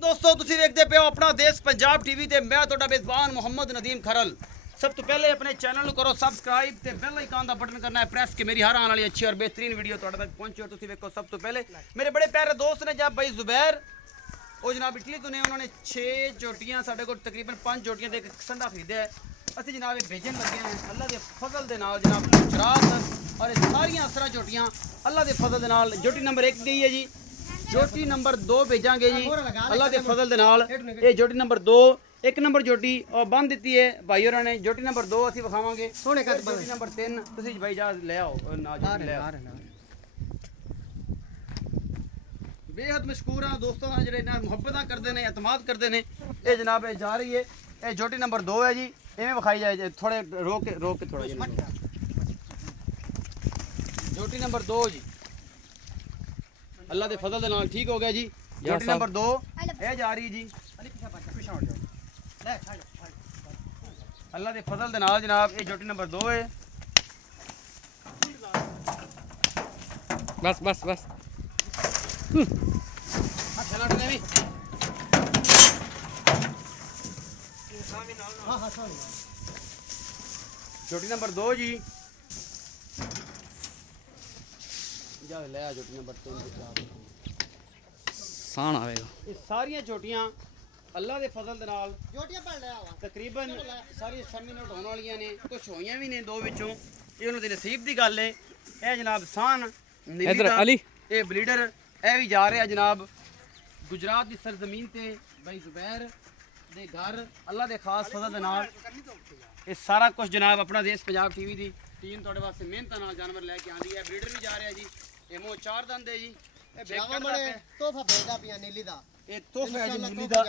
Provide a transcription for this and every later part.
दोस्तों तुसी देखते पे हो अपना देश पंजाब टीवी ते मैं ਤੁਹਾਡਾ मेजबान मोहम्मद नदीम खरल। सब तो पहले अपने चैनल ਨੂੰ करो सब्सक्राइब ते बेल आइकन ਦਾ बटन करना है प्रेस कि मेरी हर आने वाली अच्छी और बेहतरीन वीडियो ਤੁਹਾਡੇ तक पहुंचे। और तुसी देखो सब तो पहले मेरे बड़े प्यारे दोस्त ने जब भाई जुबैर ਉਹ जनाब इटली तो ने उन्होंने 6 चोटियां साढ़े को तकरीबन 5 चोटियां ਦੇ ਇੱਕ ਸੰਡਾ ਖਰੀਦਿਆ ਹੈ। ਅਸੀਂ जनाब ਇਹ भेजन लगे हैं अल्लाह के फजल के नाल जनाब गुजरात और सारियां असरा चोटियां अल्लाह के फजल के नाल। जोटी नंबर 1 गई है जी, जोटी नंबर 2 भेजांगे जी अल्लाह के फजल के नाल। ये जोटी नंबर 2 एक नंबर जोटी और बंद दी है भाई होरां ने। जोटी नंबर 2 ਅਸੀਂ ਵਿਖਾਵਾਂਗੇ सोने का। जोटी नंबर 3 ਤੁਸੀਂ भाई जा ले आओ ना जोटी ले आओ। बेहद मशहूर है दोस्तों ਜਿਹੜੇ ना ਮੁਹੱਬਤਾਂ ਕਰਦੇ ਨੇ ਇਤਮਾਦ ਕਰਦੇ ਨੇ। ਇਹ जनाब ਇਹ जा रही है। ਇਹ जोटी नंबर 2 है जी। इवें विखाई जाए थोड़े रोक के थोड़ा जी। जोटी नंबर 2 जी अल्लाह के फजल के नाल ठीक हो गया जी। जोटी नंबर 2 ये जा रही है जी अल्लाह के फजल के नाल जनाब। ये जोटी नंबर 2 है। बस बस बस जोटी नंबर 2 जी जा ले आ। जोटी नंबर 3 सान आवेगा। ये सारियां चोटियां अल्लाह के फजल दे नाल तकरीबन सारी सेमी नोट होने वाली ने। कुछ होइयां भी ने दो विचों। ये उन्होंने नसीब की गल है। ये जनाब सान इधर अली ये ब्रीडर ए भी जा रहा जनाब गुजरात की सरजमीन ते भाई जुबैर दे घर अल्लाह के खास फजल दे नाल। ये सारा कुछ जनाब अपना देश पंजाब टीवी की टीम थोड़े वास्ते मेहनत नाल जानवर लैके आंदी है। ब्रीडर भी जा रहा है जी। ये मोह 4 दंद है जी। तोहफा भेजदा पिया नीली दा। ये तोहफा है जी नीली दा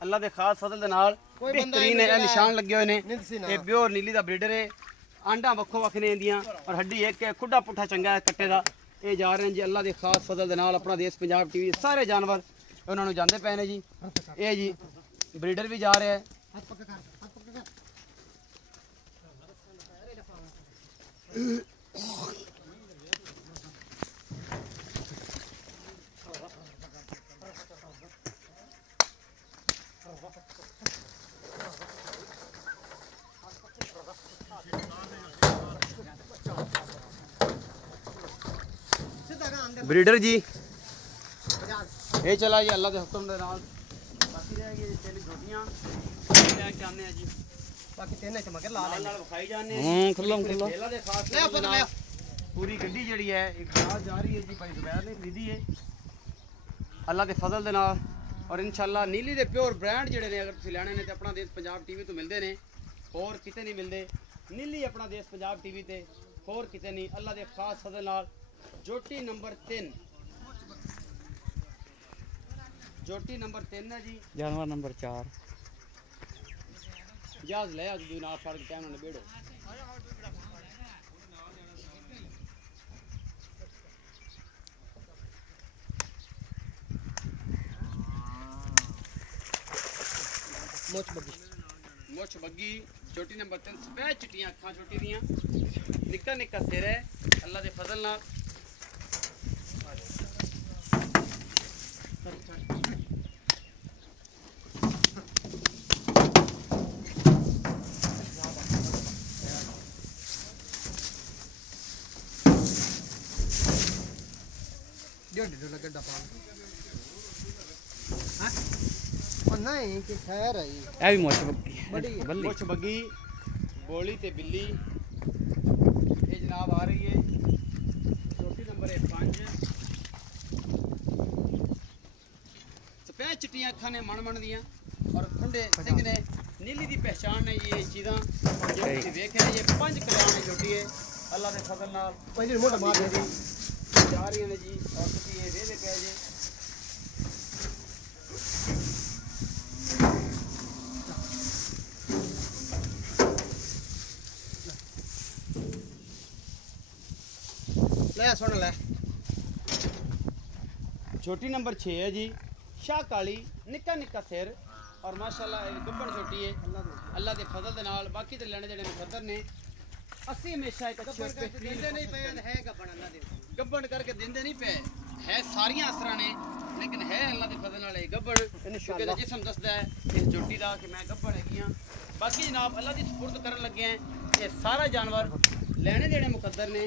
अल्लाह के खास फजल दे नाल। बेहतरीन है निशान लगे हुए ने। ये प्योर नीली दा ब्रीडर है। आंडा वक्खो वक्ख ने इंदियां और हड्डी एक है। खुड्डा पुट्ठा चंगा है कट्टे दा। ये जा रहे हैं जी अल्लाह के खास फजल दे नाल। अपना देश पंजाब टीवी सारे जानवर उन्होंने जाते पे ने जी। ये जी ब्रीडर भी जा रहा है। ब्रीडर जी ये चला जी अल्लाह के हुक्म दे नाल। बाकी रह गई तेरी जोटियां लेके आने हैं जी। बाकी तेने च मगर ला ले नाल विखाई जाने खुल्ला खेला दे खास ले अपन ले पूरी गड्डी जड़ी है एक खास जा रही है जी। भाई जुबैर ने खरीदी है अल्लाह के फजल दे नाल। और इंशाल्लाह नीली दे प्योर ब्रांड जड़े ने अगर तुसीं लैणे ने ते अपना देश पंजाब टीवी तो मिलते ने और किते नहीं मिलते। नीली अपना देश पंजाब टीवी ते और किते नहीं अल्लाह के खास फजल नाल। जोटी नंबर 3 जोटी नंबर 3 है जी। जानवर नंबर 4 जहाज ले आज ना फर्क टाइम ने बेड़ो मोच बग्गी। छोटी नंबर 3 सफेद चिट्टियां अखां छोटी दियां निक्का निक्का सिर है अल्लाह के फजल नाल। गड्ढा पा नहीं कि खैर है ए भी मोच बड़ी बल्ली मोच बग्गी बोली ते बिल्ली। ये जनाब आ रही है छोटी नंबर 5 सफेद चिट्टियां अखां ने मन दियां और ठंडे सिंह ने। नीली की पहचान है जी। ये चीज़ां जो देख रहे हैं ये 5 कल्याण है जोटी है अल्लाह के फजल नाल। पंज मोटा मार दे जा रही है जी और तुसी ये दे पे जी। ले सुन ले छोटी नंबर 6 है जी। शाह काली निक्का निक्का सिर और माशाल्लाह गब्बड़ छोटी है अल्लाह के फजल दे नाल। बाकी ते लैने जेड़े मुकद्दर ने ਅਸੀਂ ਹਮੇਸ਼ਾ ਇੱਕ ਅੱਛੇ ਦਿੰਦੇ ਨਹੀਂ ਪਏ ਹੈ ਗੱਬਣ ਅੱਲਾ ਦੇ ਗੱਬਣ ਕਰਕੇ ਦਿੰਦੇ ਨਹੀਂ ਪਏ ਹੈ। ਸਾਰੀਆਂ ਅਸਰਾਂ ਨੇ लेकिन है अल्लाह के फजल नाल गब्बड़ क्योंकि जिसम दसदा है इस झोटी दा कि मैं गब्बड़ हैगी हां। बाकी जनाब अल्लाह दी सुपुर्द करन लगे हैं। ये सारा जानवर लेने देने मुकद्दर ने।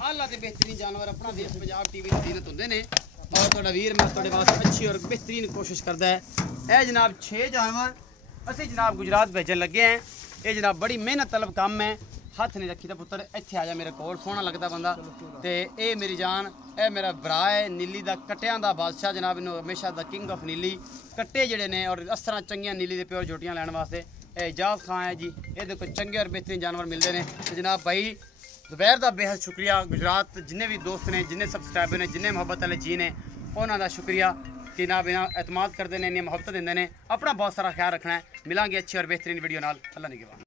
आला ते बेहतरीन जानवर अपना देश पंजाब टीवी दी जीनत हुंदे ने और तुहाडा वीर मैं तुहाडे वास्ते अच्छी और बेहतरीन कोशिश करदा है। ए जनाब 6 जानवर असीं जनाब गुजरात भेजन लगे हैं। ये जनाब बड़ी मेहनत तलब काम है। हथ नहीं रखी तो पुत्र इत्थे आ जा मेरे कोल सोहना लगता बंदा। ते ए मेरी जान ए मेरा भरा है नीली दा कट्टियां दा बादशाह जनाब इन्हों हमेशा द किंग ऑफ नीली कट्टे जड़े ने और असर चंगियां नीली दे प्योर झोटियां लैन वास्ते ए इजाज़ खां है जी। ये कोई चंगे और बेहतरीन जानवर मिलते हैं। तो जनाब भाई जुबैर दा बेहद शुक्रिया। गुजरात जिन्ने भी दोस्त ने जिन्ने सबसक्राइबर ने जिन्ने मोहब्बत वाले जी ने उन्हों का शुक्रिया कि ना बिना एतमाद करते हैं इन्नी मोहब्बत देंगे ने। अपना बहुत सारा ख्याल रखना है। मिलांगे अच्छी और बेहतरीन वीडियो नाल। अल्लाह निगहबान।